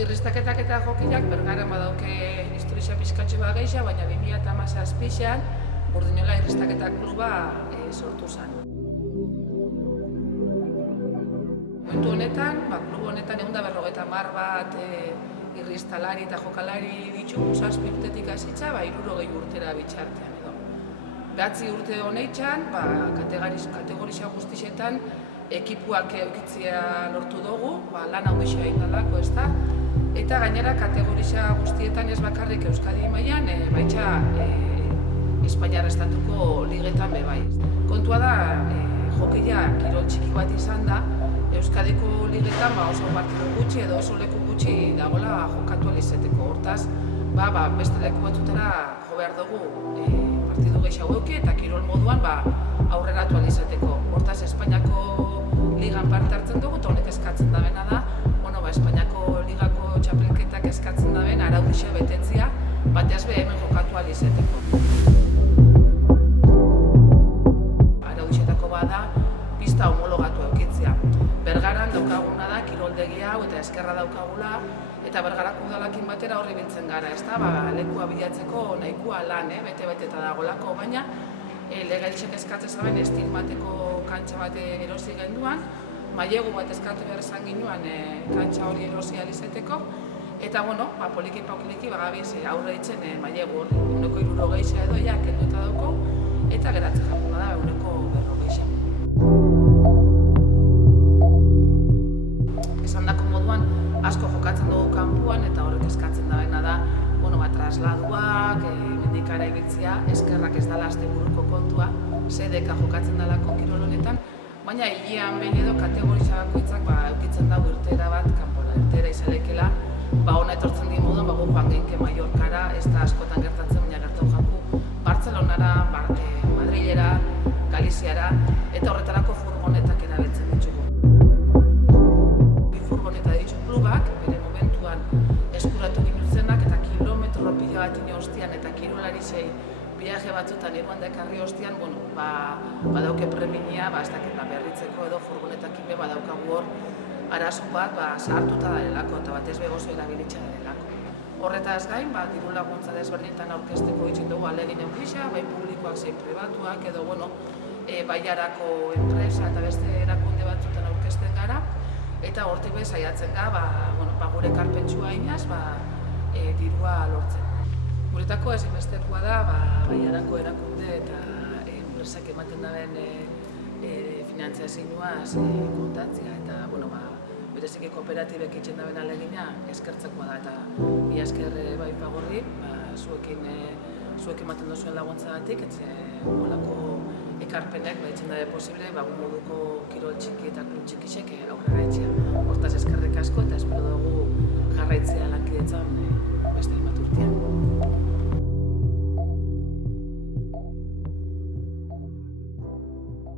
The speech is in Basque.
Irristaketak eta jokiak Bergaran badauke historia pizkatxo bat gehiago, baina 2017an Burdinola Irristaketak kluba sortu zen. Momentu honetan, klub honetan 150 bat irristalari eta jokalari ditugu 7 urtetik hasita, 60 urtera bitxartean edo. 9 urte honeitzan, kategorisa guztietan ekipuak eukitzea lortu dugu, lan handia egin delako, ezta? Eta gainera kategorisa guztietan ez bakarrik Euskadi mailan, baita Espainiar estatuko ligetan be bai. Kontua da, jokia kirol txiki bat izan da, Euskadiko ligetan oso partidu gutxi edo oso leku gutxi dagoela jokatu ahal izateko. Hortaz, beste leku batzutara jo behar dugu partidu gehiago eduki eta kirol moduan aurreratu ahal izateko. Hortaz, Espainiako ligan parte hartzen dugu eta honek eskatzen dabena da, Espainiako ligako txapelketak eskatzen daben araudia betetzea, batez be hemen jokatu ahal izateko. Araudietako bada pista homologatu eukitzea. Bergaran daukaguna da kiroldegi hau eta eskerra daukagula eta Bergarako udalakin batera horri biltzen gara, ezta? Lekua bilatzeko nahikoa lan, bete-beteta dagolako, baina legeltxek eskatzen zaben estigmateko kantxa bat erosi genduan, mailegu bat eskatu behar esan ginoan kantxa hori erosi ahal izateko, eta poliki-poliki gabiz aurre ditzen mailegu hori. 160 edo ja kenduta dauko, eta geratzen jakuna da 140. Esan dako moduan, asko jokatzen dugu kanpuan eta horrek eskatzen dabena da, trasladuak, mendikara ibiltzea, eskerrak ez dala asteburuko kontua, sedeka jokatzen dalako kirol honetan, baina hilean behin edo kategorisa bakoitzak eukitzen dago irteera bat kanpora, irteera izalekela, hona etortzen dien moduan, gu joan genke Mallorcara, ez da askotan gertatzen, baina gertatu jaku, Bartzelonara, Madrilera, Galiziara, eta horretarako furgonetak erabiltzen ditugu. Bi furgoneta ditu klubak, bere momentuan eskuratu ginuzenak eta kilometro pila bat ostian eta kirolari viaje batzutan iruan dekarri ostian, badauke preminia, ez dakit berritzeko edo furgonetakin be badaukagu hor arazo bat zahartuta darelako eta batez be oso erabilitza darelako. Horretaz gain, diru laguntza desberdinetan aurkezteko itzin dugu ahalegin gisa, bai publikoak zein pribatuak edo baiarako enpresa eta beste erakunde batzutan aurkezten gara, eta hortik be saiatzen gara, gure ekarpentsua inaz, dirua lortzen. Guretako ezinbestekoa da, baiarako erakunde eta enpresak ematen daben finantziazioaz kontatzea eta, bereziki kooperatibek itzen daben ahalegina eskertzekoa da eta mila esker bai Fagorri, zuek ematen duzuen laguntzagatik, holako ekarpenek itzen dabe posible, moduko kirol txiki eta klub txikisek aurrera etxea. Hortaz eskerrik asko eta espero dugu jarraitzea lankidetzan